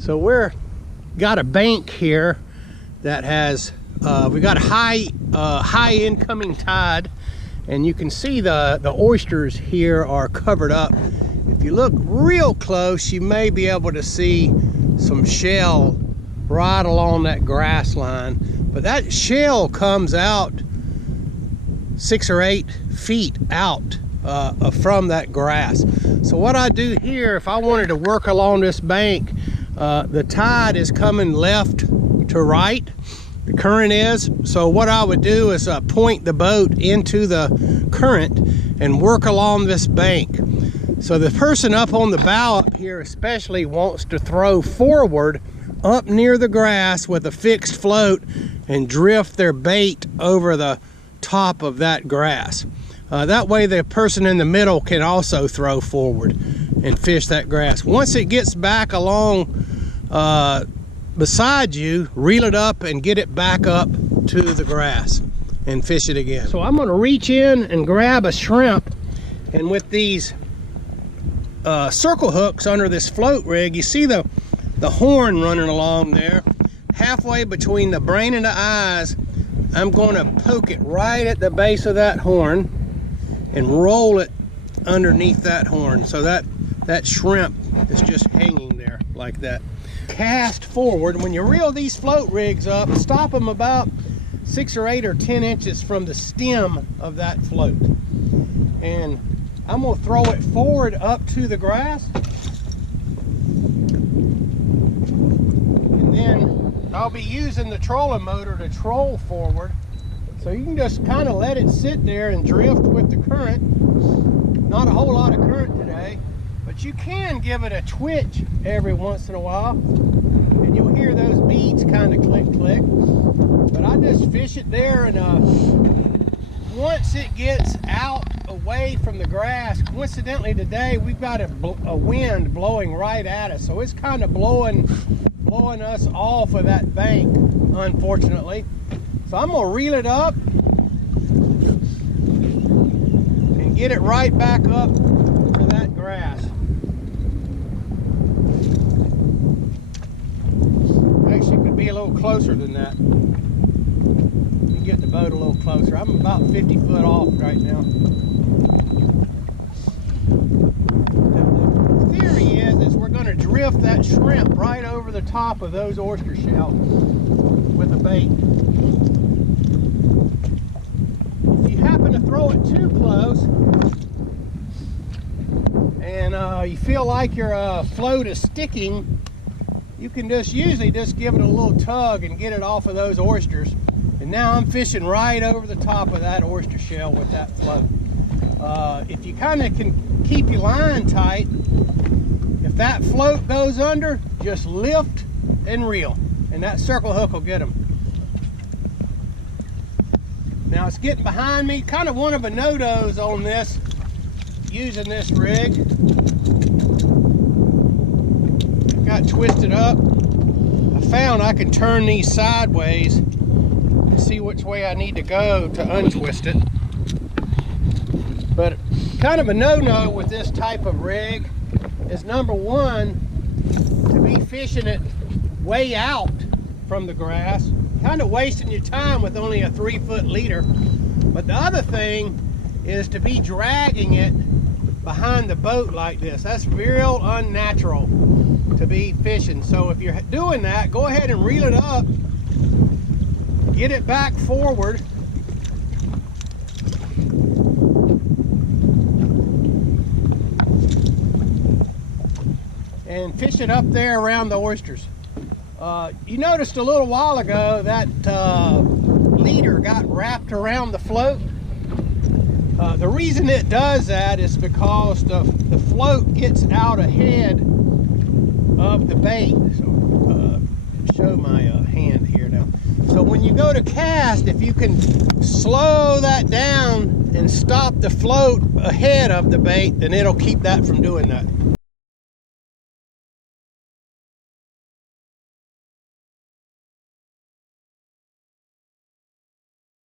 So we're got a bank here that has we got a high incoming tide, and you can see the oysters here are covered up. If you look real close, you may be able to see some shell right along that grass line, but that shell comes out 6 or 8 feet out from that grass. So what I do here, if I wanted to work along this bank, the tide is coming left to right, the current is. So what I would do is point the boat into the current and work along this bank. So the person up on the bow up here especially wants to throw forward up near the grass with a fixed float and drift their bait over the top of that grass. That way the person in the middle can also throw forward and fish that grass. Once it gets back along beside you, reel it up and get it back up to the grass and fish it again. So I'm gonna reach in and grab a shrimp, and with these circle hooks under this float rig, you see the horn running along there. Halfway between the brain and the eyes, I'm going to poke it right at the base of that horn and roll it underneath that horn, so that shrimp is just hanging there like that. Cast forward. When you reel these float rigs up, stop them about 6 or 8 or 10 inches from the stem of that float, and I'm going to throw it forward up to the grass, and then I'll be using the trolling motor to troll forward. So you can just kind of let it sit there and drift with the current. Not a whole lot of current today, but you can give it a twitch every once in a while, and you'll hear those beads kind of click click. But I just fish it there, and once it gets out away from the grass, coincidentally today we've got a wind blowing right at us, so it's kind of blowing us off of that bank, unfortunately. So I'm gonna reel it up and get it right back up to that grass. Actually, it could be a little closer than that. Let me get the boat a little closer. I'm about 50 foot off right now. The theory is we're gonna drift that shrimp right over the top of those oyster shells with a bait. If you happen to throw it too close and you feel like your float is sticking, you can usually just give it a little tug and get it off of those oysters. And now I'm fishing right over the top of that oyster shell with that float. If you kind of can keep your line tight, if that float goes under, just lift and reel, and that circle hook will get them. Now it's getting behind me. Kind of one of the no-dos on this, using this rig. Got twisted up. I found I can turn these sideways and see which way I need to go to untwist it. But kind of a no-no with this type of rig is, number one, to be fishing it way out from the grass, kind of wasting your time with only a 3-foot leader. But the other thing is to be dragging it behind the boat like this. That's real unnatural to be fishing. So if you're doing that, go ahead and reel it up, get it back forward, and fish it up there around the oysters. You noticed a little while ago that leader got wrapped around the float. The reason it does that is because the float gets out ahead of the bait. So show my hand here now. So when you go to cast, if you can slow that down and stop the float ahead of the bait, then it'll keep that from doing that.